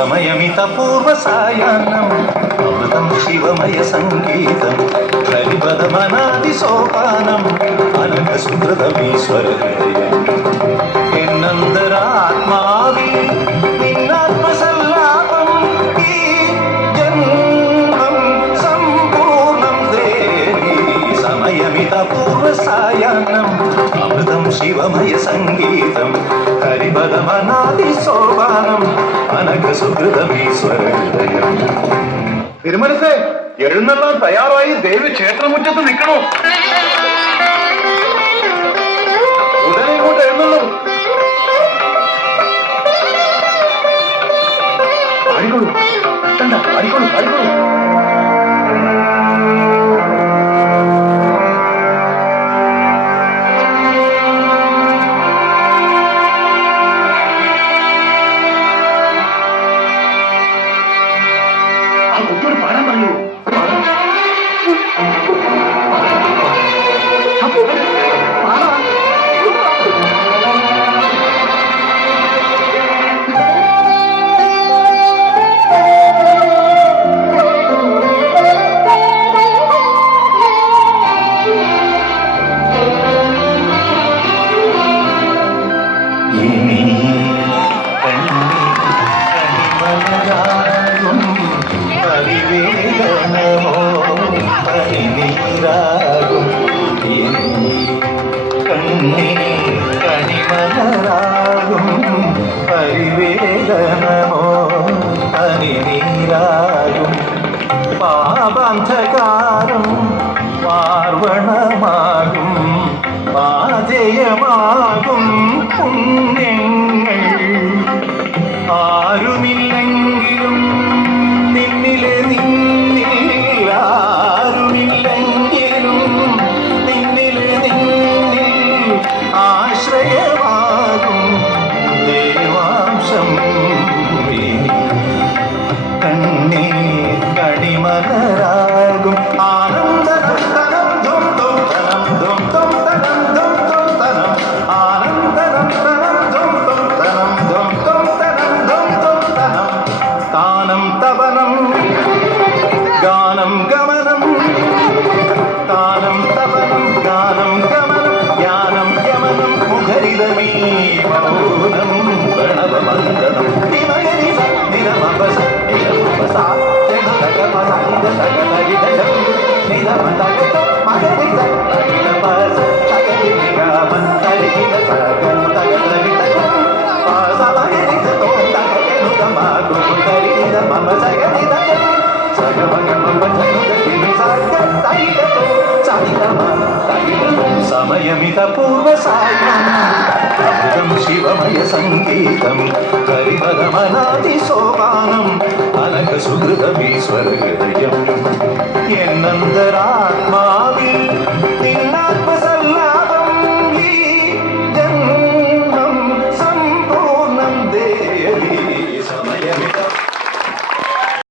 സമയമിതപൂർവസായാഹ്നം അമൃതം ശിവമയ സംഗീതം ഹരിപദമനാദി സോപാനം അനഘസുഹൃതമീശ്വര ഹൃദയം എന്നന്തരാത്മാവിൽ നിന്നാത്മസല്ലാപം ഈ ജന്മം സമ്പൂർണം ദേവി സമയമിതപൂർവസായാഹ്നം അമൃതം ശിവമയ സംഗീതം ഹരിപദമനാദി സോപാനം അനഘസുഹൃതമീശ്വര ഹൃദയം. തിരുമനസേ, എഴുന്നള്ളാൻ തയ്യാറായി ദേവി ക്ഷേത്രമുറ്റത്ത് നിൽക്കണോ? ഉടനെ ഇങ്ങോട്ട് എഴുന്നള്ളൂ. ആടിക്കോളൂ, ആടിക്കോളൂ, ആടിക്കോളൂ. പാടാൻ പറയൂ. കണിമലരാകും പരിവേദനമോ പനിനീരാകും പാപാന്ധകാരം പാർവണമാകും പാജയമാകും പുണ്യങ്ങൾ ആരുമില്ലെങ്കിലും നിന്നിലെ നിന്നിൽ ആരുമില്ലെങ്കിലും നിന്നിലെ നിന്നിൽ ആശ്രയമാകും ദേവാംശം കണ്ണീർ കണിമലരാകും ആനന്ദനം ധും ധും തനം ധും ധും തനം ധും ധും തനം ആനന്ദനം തനം ധും ധും തനം ധും ധും തനം ധും ധും തനം താനം തപനം ഗാനം ഗമനം താനം തപനം ഗാനം ഗമനം ജ്ഞാനം യമനം മുഖരിതമീ മൗനം പ്രണവമന്ദനം നിമഗരിസ നിരമപസ നിരമപസ ജഗതകമസംഗ സകലരിതയം നിരമതഗത മഗരിസ നിരമപസ സകലിനിഗമന്തരിത സകലതഗതരിതയം പാസമഗരിസ തോന്തകനുതമാകുതരിത മമ സകലിതയം സമയമിതപൂർവസായാഹ്നം ശിവമയ സംഗീതം ഹരിപദമനാദി സോപാനം അനഘസുഹൃതമീശ്വര ഹൃദയം എന്നന്തരാത്മാ